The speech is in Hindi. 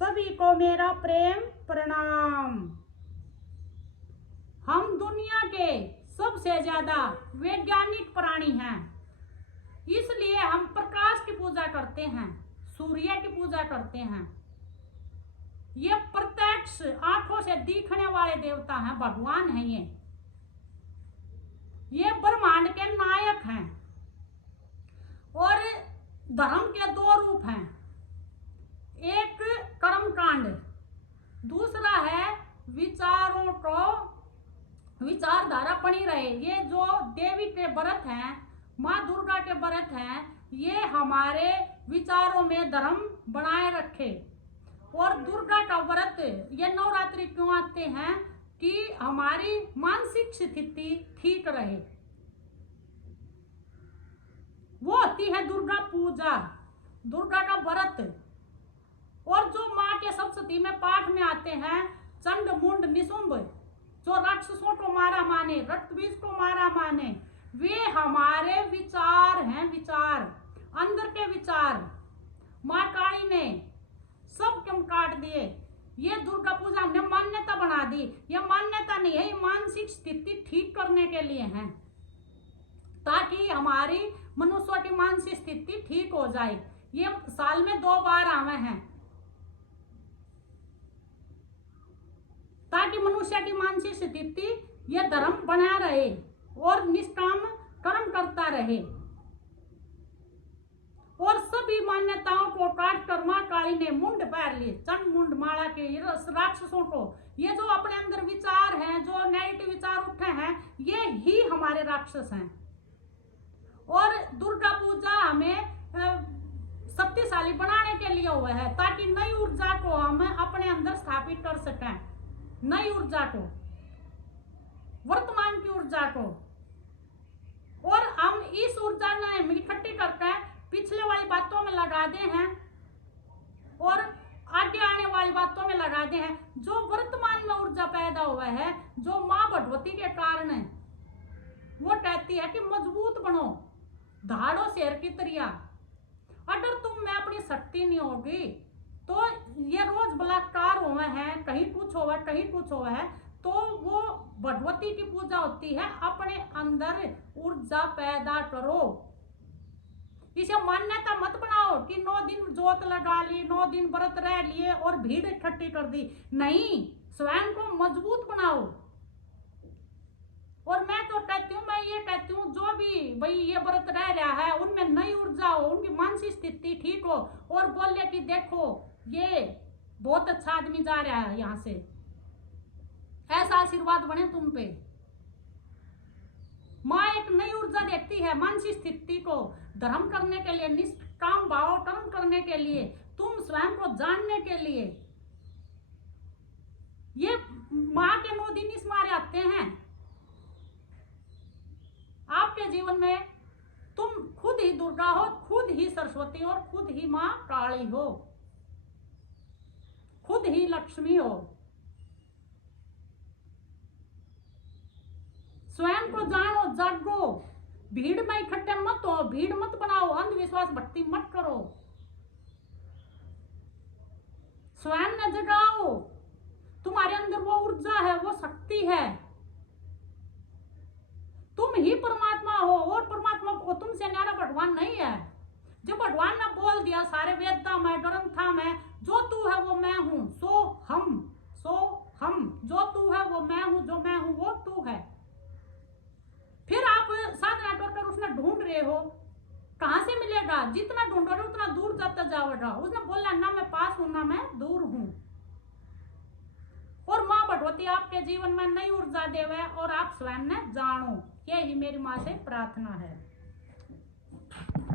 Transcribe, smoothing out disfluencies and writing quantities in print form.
सभी को मेरा प्रेम प्रणाम। हम दुनिया के सबसे ज्यादा वैज्ञानिक प्राणी हैं, इसलिए हम प्रकाश की पूजा करते हैं, सूर्य की पूजा करते हैं। ये प्रत्यक्ष आंखों से दिखने वाले देवता हैं, भगवान हैं। ये ब्रह्मांड के नायक हैं और धर्म के दो रूप हैं, एक कर्म कांड, दूसरा है विचारों को विचारधारा बनी रहे। ये जो देवी के व्रत हैं, माँ दुर्गा के व्रत हैं, ये हमारे विचारों में धर्म बनाए रखे। और दुर्गा का व्रत ये नवरात्रि क्यों आते हैं कि हमारी मानसिक स्थिति ठीक रहे। वो होती है दुर्गा पूजा, दुर्गा का व्रत। और जो माँ के सप्तशती में पाठ में आते हैं, चंड मुंड निशुंभ, जो राक्षसों को मारा माने, रक्त बीज को मारा माने, वे हमारे विचार हैं, विचार, अंदर के विचार। माँ काली ने सब क्यों काट दिए। ये दुर्गा पूजा हमने मान्यता बना दी। ये मान्यता नहीं है, ये मानसिक स्थिति ठीक करने के लिए है, ताकि हमारी मनुष्य की मानसिक स्थिति ठीक हो जाए। ये साल में 2 बार आवे हैं, ताकि मनुष्य की मानसिक स्थिति ये धर्म बना रहे और निष्काम कर्म करता रहे। और सभी मान्यताओं को काट कर माँ काली ने मुंड पैर लिए, चंड मुंड माला के राक्षसों को। ये जो अपने अंदर विचार हैं, जो नेगेटिव विचार उठे हैं, ये ही हमारे राक्षस हैं। और दुर्गा पूजा हमें शक्तिशाली बनाने के लिए हुआ है, ताकि नई ऊर्जा को हम अपने अंदर स्थापित कर सकें, नई ऊर्जा को, वर्तमान की ऊर्जा को। और हम इस ऊर्जा ने इकट्ठी करके पिछले वाली बातों में लगा दे हैं और आगे आने वाली बातों में लगा दे हैं। जो वर्तमान में ऊर्जा पैदा हुआ है, जो माँ भगवती के कारण है, वो कहती है कि मजबूत बनो, धाड़ो शेर की तरिया। अगर तुम में अपनी शक्ति नहीं होगी तो ये रोज बलात्कार हुए हैं, कहीं कुछ हुआ है, कहीं कुछ हुआ है, तो वो भगवती की पूजा होती है। अपने अंदर ऊर्जा पैदा करो। इसे मान्यता मत बनाओ कि 9 दिन जोत लगा ली, 9 दिन व्रत रह लिए और भीड़ इकट्ठी कर दी। नहीं, स्वयं को मजबूत बनाओ। और मैं तो कहती हूँ, मैं ये कहती हूँ, जो भी भाई ये व्रत रह रहा है, उनमें नई ऊर्जा हो, उनकी मानसिक स्थिति ठीक हो, और बोले कि देखो ये बहुत अच्छा आदमी जा रहा है यहाँ से, ऐसा आशीर्वाद बने तुम पे। माँ एक नई ऊर्जा देखती है मानसिक स्थिति को धर्म करने के लिए, निष्काम भाव कर्म करने के लिए, तुम स्वयं को जानने के लिए। ये माँ के 9 दिन इस मारे आते हैं। आपके जीवन में तुम खुद ही दुर्गा हो, खुद ही सरस्वती हो, खुद ही माँ काली हो, खुद ही लक्ष्मी हो। स्वयं को जानो, जागो, भीड़ में इकट्ठे मत हो, भीड़ मत बनाओ, अंधविश्वास भक्ति मत करो। स्वयं ने जगाओ, तुम्हारे अंदर वो ऊर्जा है, वो शक्ति है। तुम ही परमात्मा हो और परमात्मा को तुमसे न्यारा भगवान नहीं है। जो भगवान ने बोल दिया सारे वेदा में, ग्रंथा में, जो तू है वो मैं हूं, सो हम, जो तू है वो मैं हूं, जो मैं हूं वो तू है। फिर आप साधना करके उसने ढूंढ रहे हो, कहां से मिलेगा? जितना ढूंढोगे उतना दूर जाता जाओगा। उसने बोला ना मैं पास हूं ना मैं दूर हूं। और माँ भगवती आपके जीवन में नई ऊर्जा देवे और आप स्वयं ने जानो। यही मेरी माँ से प्रार्थना है।